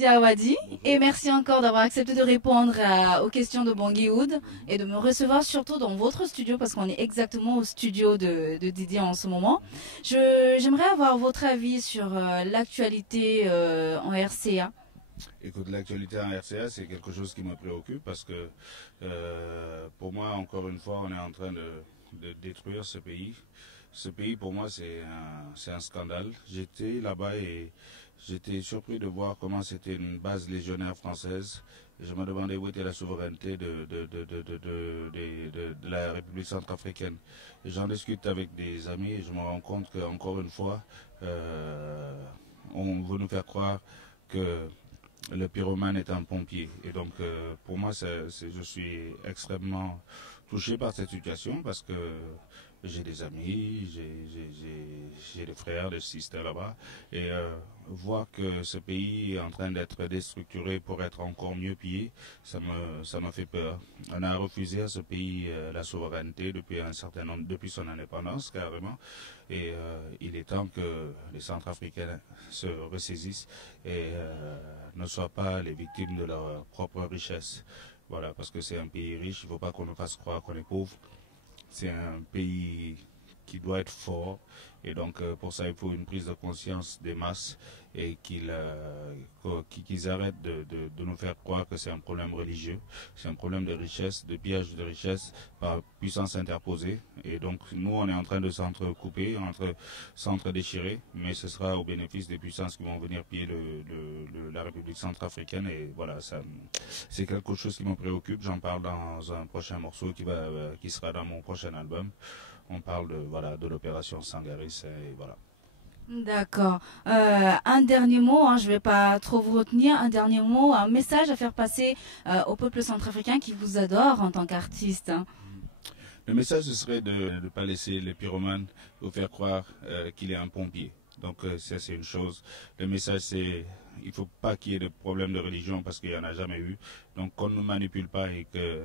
Didier Awadi. Bonjour. Et merci encore d'avoir accepté de répondre aux questions de Bangui-Oud et de me recevoir surtout dans votre studio parce qu'on est exactement au studio de Didier en ce moment. J'aimerais avoir votre avis sur l'actualité en RCA. Écoute, l'actualité en RCA, c'est quelque chose qui me préoccupe parce que pour moi, encore une fois, on est en train de détruire ce pays. Ce pays, pour moi, c'est un scandale. J'étais là-bas et j'étais surpris de voir comment c'était une base légionnaire française. Et je me demandais où était la souveraineté de la République centrafricaine. Et j'en discute avec des amis et je me rends compte qu'encore une fois, on veut nous faire croire que le pyromane est un pompier. Et donc, pour moi, je suis extrêmement touché par cette situation parce que j'ai des amis, j'ai des frères, des sisters là-bas. Et voir que ce pays est en train d'être déstructuré pour être encore mieux pillé, ça me fait peur. On a refusé à ce pays la souveraineté depuis un certain nombre, depuis son indépendance carrément. Et il est temps que les Centrafricains se ressaisissent et ne soient pas les victimes de leur propre richesse. Voilà, parce que c'est un pays riche, il ne faut pas qu'on nous fasse croire qu'on est pauvre. C'est un pays qui doit être fort et donc pour ça il faut une prise de conscience des masses et qu'ils arrêtent de nous faire croire que c'est un problème religieux, c'est un problème de richesse, de pillage de richesse par puissance interposée et donc nous on est en train de s'entrecouper, s'entre-déchirer, mais ce sera au bénéfice des puissances qui vont venir piller la République centrafricaine et voilà, c'est quelque chose qui me préoccupe, j'en parle dans un prochain morceau qui sera dans mon prochain album. On parle de l'opération Sangaris et voilà. D'accord. Un dernier mot, hein, je ne vais pas trop vous retenir, un dernier mot, un message à faire passer au peuple centrafricain qui vous adore en tant qu'artiste. Hein. Le message ce serait de ne pas laisser les pyromanes vous faire croire qu'il est un pompier. Donc ça c'est une chose. Le message c'est il ne faut pas qu'il y ait de problème de religion parce qu'il n'y en a jamais eu. Donc qu'on ne nous manipule pas et que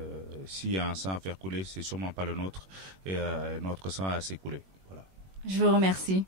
s'il y a un sang à faire couler, c'est sûrement pas le nôtre et notre sang a assez coulé. Voilà. Je vous remercie.